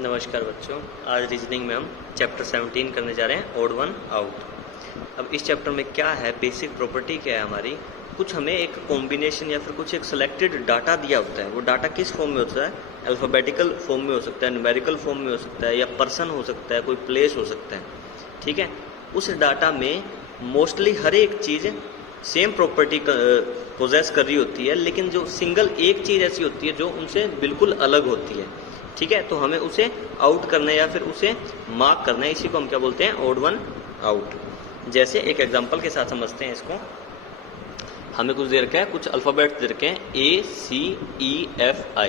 नमस्कार बच्चों, आज रीजनिंग में हम चैप्टर 17 करने जा रहे हैं ओड वन आउट। अब इस चैप्टर में क्या है, बेसिक प्रॉपर्टी क्या है हमारी, कुछ हमें एक कॉम्बिनेशन या फिर कुछ एक सिलेक्टेड डाटा दिया होता है। वो डाटा किस फॉर्म में होता है, अल्फ़ाबेटिकल फॉर्म में हो सकता है, न्यूमेरिकल फॉर्म में हो सकता है, या पर्सन हो सकता है, कोई प्लेस हो सकता है। ठीक है, उस डाटा में मोस्टली हर एक चीज़ सेम प्रॉपर्टी पोजेस कर रही होती है, लेकिन जो सिंगल एक चीज़ ऐसी होती है जो उनसे बिल्कुल अलग होती है। ठीक है, तो हमें उसे आउट करना है या फिर उसे मार्क करना है, इसी को हम क्या बोलते हैं, ओड वन आउट। जैसे एक एग्जांपल के साथ समझते हैं इसको। हमें कुछ दे रखा है, कुछ अल्फ़ाबेट दे रखे हैं ACEFI।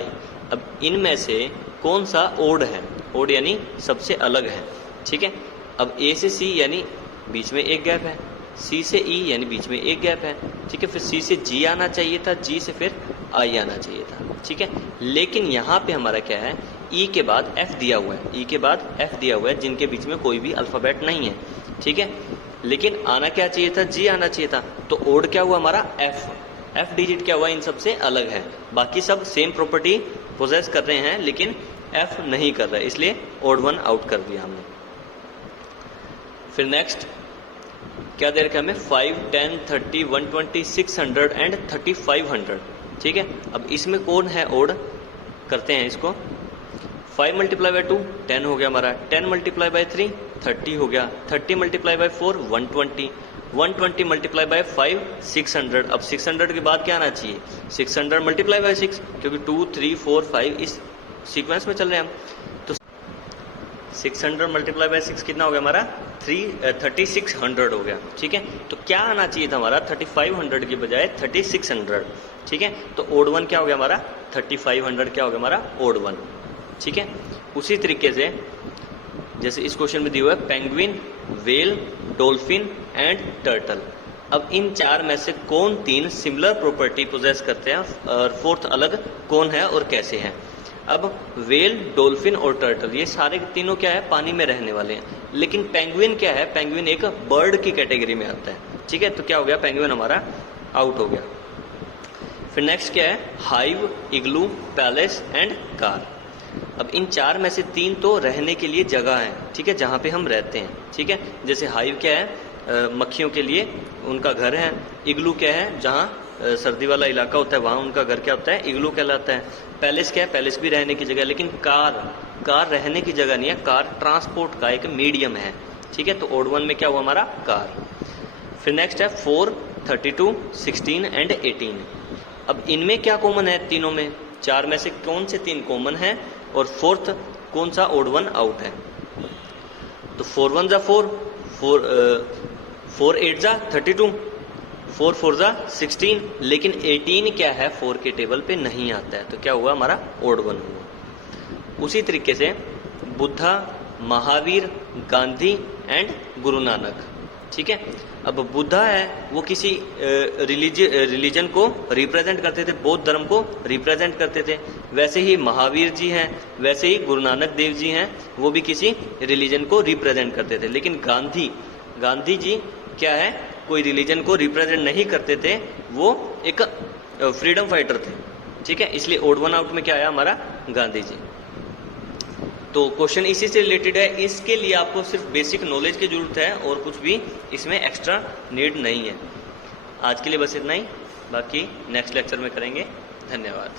अब इनमें से कौन सा ओड है, ओड यानी सबसे अलग है। ठीक है, अब A से C यानी बीच में एक गैप है, C से E यानी बीच में एक गैप है। ठीक है, फिर C से G आना चाहिए था, G से फिर I आना चाहिए था। ठीक है, लेकिन यहाँ पे हमारा क्या है, E के बाद F दिया हुआ है, E के बाद F दिया हुआ है, जिनके बीच में कोई भी अल्फ़ाबेट नहीं है। ठीक है, लेकिन आना क्या चाहिए था, G आना चाहिए था। तो ओड क्या हुआ हमारा, F डिजिट क्या हुआ, इन सबसे अलग है। बाकी सब सेम प्रॉपर्टी पोजेस कर रहे हैं, लेकिन F नहीं कर रहा है, इसलिए ओड वन आउट कर दिया हमने। फिर नेक्स्ट क्या दे रखा है हमें, 5, 10, 30, 120, 600 एंड 3500। ठीक है, अब इसमें कौन है ओड, करते हैं इसको। 5 मल्टीप्लाई बाई 2 10 हो गया हमारा, 10 मल्टीप्लाई बाई 3 30 हो गया, 30 मल्टीप्लाई बाई 4 120, 120 मल्टीप्लाई बाई 5 600। अब 600 के बाद क्या आना चाहिए, 600 मल्टीप्लाई बाई 6, क्योंकि 2, 3, 4, 5 इस सीक्वेंस में चल रहे हैं हम। तो 600 मल्टीप्लाई बाई 6 कितना हो गया हमारा, 3600 हो गया। ठीक है, तो क्या आना चाहिए था हमारा, 3500 की बजाय 3600। ठीक है, तो ओड वन क्या हो गया हमारा, 3500 क्या हो गया हमारा, ओड वन। ठीक है, उसी तरीके से जैसे इस क्वेश्चन में दिया हुआ है, penguin, whale, dolphin and turtle. अब इन चार में से कौन तीन सिमिलर प्रॉपर्टी पोजेस करते हैं और फोर्थ अलग कौन है और कैसे है। अब व्हेल, डॉल्फिन और टर्टल ये सारे तीनों क्या है, पानी में रहने वाले हैं। लेकिन पेंगुइन क्या है, पेंगुइन एक बर्ड की कैटेगरी में आता है। ठीक है, तो क्या हो गया, पेंगुइन हमारा आउट हो गया। फिर नेक्स्ट क्या है, hive, igloo, palace and car. अब इन चार में से तीन तो रहने के लिए जगह है, ठीक है, जहाँ पे हम रहते हैं। ठीक है, जैसे हाइव क्या है, मक्खियों के लिए उनका घर है। इग्लू क्या है, जहाँ सर्दी वाला इलाका होता है वहाँ उनका घर क्या होता है, इग्लू कहलाता है। पैलेस क्या है, पैलेस भी रहने की जगह, लेकिन कार रहने की जगह नहीं है, कार ट्रांसपोर्ट का एक मीडियम है। ठीक है, तो ओड वन में क्या हुआ हमारा, कार। फिर नेक्स्ट है 4, 32, 16 एंड 18। अब इनमें क्या कॉमन है, तीनों में, चार में से कौन से तीन कॉमन है और फोर्थ कौन सा ओड वन आउट है। तो 4 1 जा 4, 4 8 जा 32, 4 4 जा 16, लेकिन 18 क्या है, 4 के टेबल पे नहीं आता है, तो क्या हुआ हमारा, ओड वन हुआ। उसी तरीके से बुद्धा, महावीर, गांधी एंड गुरु नानक। ठीक है, अब बुद्धा है वो किसी रिलीजन को रिप्रेजेंट करते थे, बौद्ध धर्म को रिप्रेजेंट करते थे। वैसे ही महावीर जी हैं, वैसे ही गुरु नानक देव जी हैं, वो भी किसी रिलीजन को रिप्रेजेंट करते थे। लेकिन गांधी जी क्या है, कोई रिलीजन को रिप्रेजेंट नहीं करते थे, वो एक फ्रीडम फाइटर थे। ठीक है, इसलिए ओड वन आउट में क्या आया हमारा, गांधी जी। तो क्वेश्चन इसी से रिलेटेड है, इसके लिए आपको सिर्फ बेसिक नॉलेज की जरूरत है और कुछ भी इसमें एक्स्ट्रा नीड नहीं है। आज के लिए बस इतना ही, बाकी नेक्स्ट लेक्चर में करेंगे। धन्यवाद।